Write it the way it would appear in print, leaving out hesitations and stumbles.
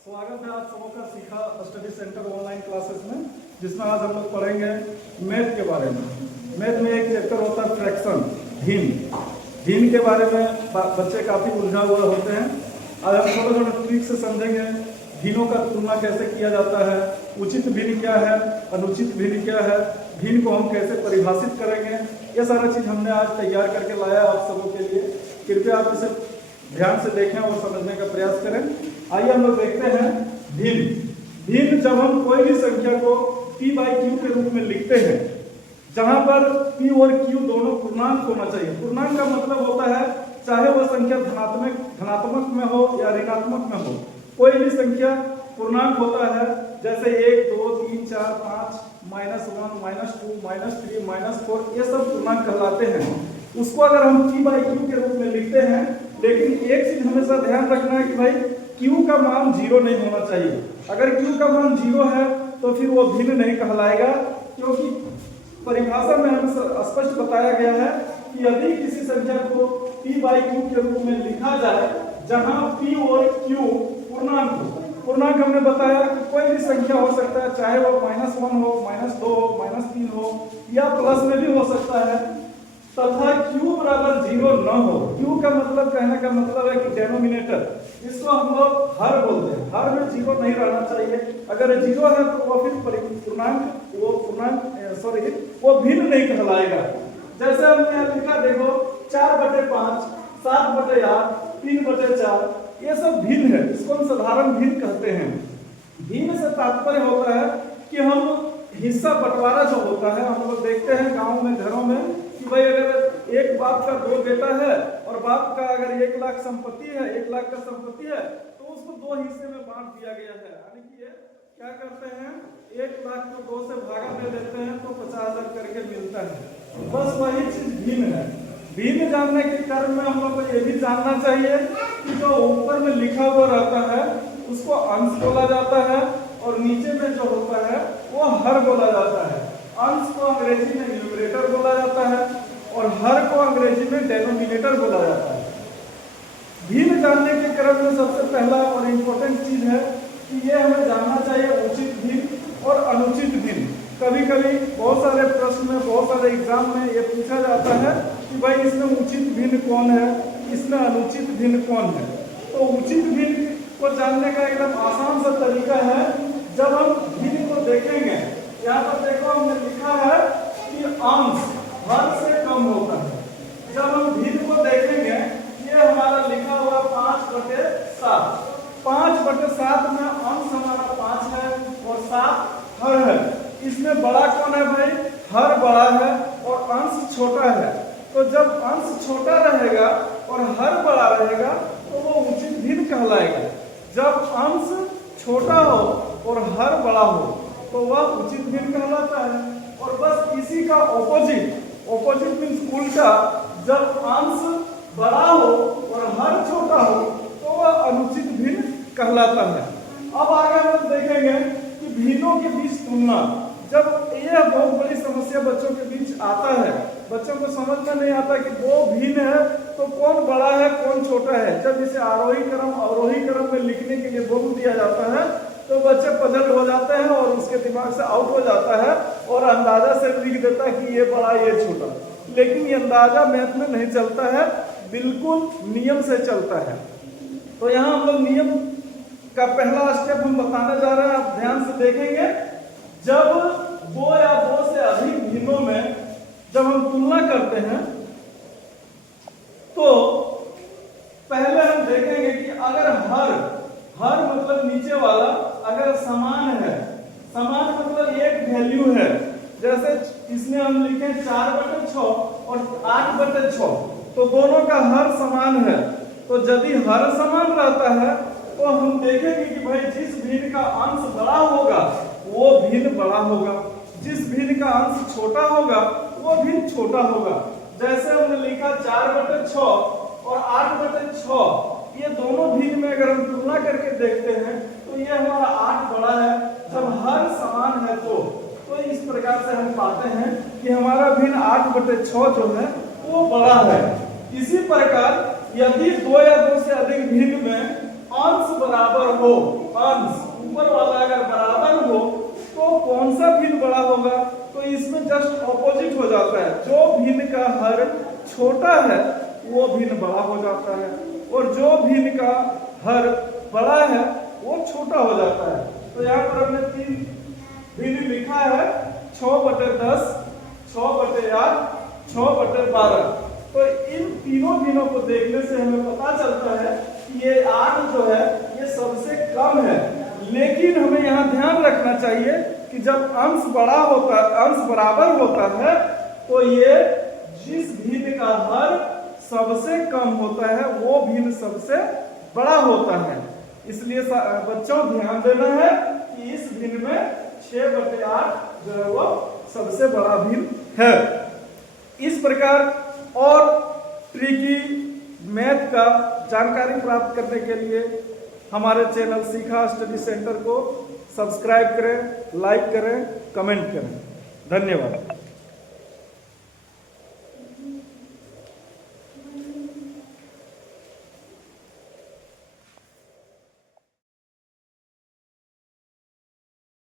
स्वागत है आप सबों का सीखा स्टडी सेंटर ऑनलाइन क्लासेस में, जिसमें आज हम लोग पढ़ेंगे मैथ के बारे में। मैथ में एक चैप्टर होता है फ्रैक्शन, भिन्न के बारे में बच्चे काफी उलझा हुए होते हैं। आज हम थोड़ा थोड़ा ट्रिक से समझेंगे भिन्नों का तुलना कैसे किया जाता है, उचित भिन्न क्या है, अनुचित भिन्न क्या है, भिन्न को हम कैसे परिभाषित करेंगे। ये सारा चीज हमने आज तैयार करके लाया आप सबों के लिए। कृपया आप इसे ध्यान से देखें और समझने का प्रयास करें। आइए हम लोग देखते हैं भिन्न जब हम कोई भी संख्या को p बाई क्यू के रूप में लिखते हैं, जहां पर p और q दोनों पूर्णांक होना चाहिए। पूर्णांक का मतलब होता है चाहे वह संख्या धनात्मक में हो या ऋणात्मक में हो, कोई भी संख्या पूर्णांक होता है। जैसे 1, 2, 3, 4, 5, -1, -2, -3, -4, ये सब पूर्णांक कहलाते हैं। उसको अगर हम p बाई क्यू के रूप में लिखते हैं, लेकिन एक चीज हमेशा ध्यान रखना है कि भाई q का मान 0 नहीं होना चाहिए। अगर q का मान 0 है तो फिर वो भिन्न नहीं कहलाएगा, क्योंकि परिभाषा में हमें स्पष्ट बताया गया है कि यदि किसी संख्या को p बाई क्यू के रूप में लिखा जाए जहां p और q पूर्णांक हो। पूर्णांक हमने बताया कि कोई भी संख्या हो सकता है, चाहे वो -1 हो, -2 हो, -3 हो या प्लस में भी हो सकता है, तथा q बराबर 0 न हो। q का मतलब, कहने का मतलब है कि डेनोमिनेटर, इसको हम लोग हर बोलते हैं। हर में 0 नहीं रहना चाहिए। अगर 0 है तो वो फिर वो भिन्न नहीं कहलाएगा। जैसे हमने यहाँ लिखा, देखो 4/5, 7/8, 3/4, ये सब भिन्न है। इसको हम साधारण भिन्न कहते हैं। भिन्न से तात्पर्य होता है कि हम हिस्सा बंटवारा जो होता है, हम लोग देखते हैं गांव में, घरों में, कि भाई अगर एक बाप का 2 बेटा है और बाप का अगर 1 लाख संपत्ति है, 1 लाख का संपत्ति है, तो उसको 2 हिस्से में बांट दिया गया है। यानी कि ये क्या करते हैं, 1 लाख को 2 से भागा दे देते हैं तो 50,000 करके मिलता है। बस वही चीज भिन्न है। भिन्न जानने के क्रम में हम लोग को ये भी जानना चाहिए कि जो ऊपर में लिखा हुआ रहता है उसको अंश बोला जाता है, और नीचे में जो होता है वो हर बोला जाता है। अंश को अंग्रेजी में न्यूमरेटर बोला जाता है और हर को अंग्रेजी में डेनोमिनेटर बोला जाता है। भिन्न जानने के क्रम में सबसे पहला और इम्पोर्टेंट चीज है कि ये हमें जानना चाहिए उचित भिन्न और अनुचित भिन्न। कभी कभी बहुत सारे प्रश्न में, बहुत सारे एग्जाम में ये पूछा जाता है कि भाई इसमें उचित भिन्न कौन है, इसमें अनुचित भिन्न कौन है। तो उचित भिन्न को जानने का एकदम आसान सा तरीका है, जब हम भिन्न को देखेंगे, यहाँ पर देखो हमने लिखा है कि अंश हर से कम होता है। जब हम भिन्न को देखेंगे, ये हमारा लिखा हुआ 5/7, 5/7 में अंश हमारा 5 है और 7 हर है। इसमें बड़ा कौन है भाई, हर बड़ा है और अंश छोटा है। तो जब अंश छोटा रहेगा और हर बड़ा रहेगा तो वो उचित भिन्न कहलाएगा। जब अंश छोटा हो और हर बड़ा हो तो वह उचित भिन्न कहलाता है। और बस इसी का ऑपोजिट मीन्स उल्टा, जब अंश बड़ा हो और हर छोटा हो तो वह अनुचित भिन्न कहलाता है। अब आगे हम देखेंगे कि भिन्नों के बीच तुलना। जब यह बहुत बड़ी समस्या बच्चों के बीच आता है, बच्चों को समझ में नहीं आता कि दो भिन्न है तो कौन बड़ा है कौन छोटा है। जब इसे आरोही क्रम अवरोही क्रम में लिखने के लिए बोल दिया जाता है तो बच्चे पजल हो जाते हैं और उसके दिमाग से आउट हो जाता है और अंदाजा से लिख देता है कि ये बड़ा ये छोटा। लेकिन ये अंदाजा मैथ में नहीं चलता है, बिल्कुल नियम से चलता है। तो यहाँ हम लोग नियम का पहला स्टेप हम बताने जा रहे हैं, आप ध्यान से देखेंगे। जब 2 या 2 से अधिक भिन्नों में जब हम तुलना करते हैं तो पहले हम देखेंगे कि अगर हर मतलब नीचे वाला अगर समान है, समान मतलब एक वैल्यू है, जैसे इसमें हम लिखे 4/6 और 8/6, तो दोनों का हर समान है। तो यदि हर समान रहता है तो हम देखेंगे कि भाई जिस भिन्न का अंश बड़ा होगा वो भिन्न बड़ा होगा, जिस भिन्न का अंश छोटा होगा वो भिन्न छोटा होगा। जैसे हमने लिखा 4/6 और 8/6, ये दोनों भिन्न में अगर हम तुलना करके देखते हैं तो ये हमारा 8 बड़ा है जब हर समान है। तो इस प्रकार से हम पाते हैं कि हमारा भिन्न 8/6 जो है वो बड़ा है। इसी प्रकार यदि 2 या 2 से अधिक भिन्न में अंश बराबर हो, जाता है और जो भिन्न का हर बड़ा है वो छोटा हो जाता है। तो यहाँ पर हमने 3 भिन्न लिखा है, 6/10, 6/8, 6/12। तो इन तीनों भिन्नों को देखने से हमें पता चलता है कि ये 8 जो है ये सबसे कम है। लेकिन हमें यहाँ ध्यान रखना चाहिए कि जब अंश बराबर होता है तो ये जिस भिन्न का हर सबसे कम होता है वो भिन्न सबसे बड़ा होता है। इसलिए बच्चों ध्यान देना है कि इस भिन्न में 6/8 जो है वो सबसे बड़ा भिन्न है। इस प्रकार और ट्रिकी मैथ का जानकारी प्राप्त करने के लिए हमारे चैनल सीखा स्टडी सेंटर को सब्सक्राइब करें, लाइक करें, कमेंट करें। धन्यवाद।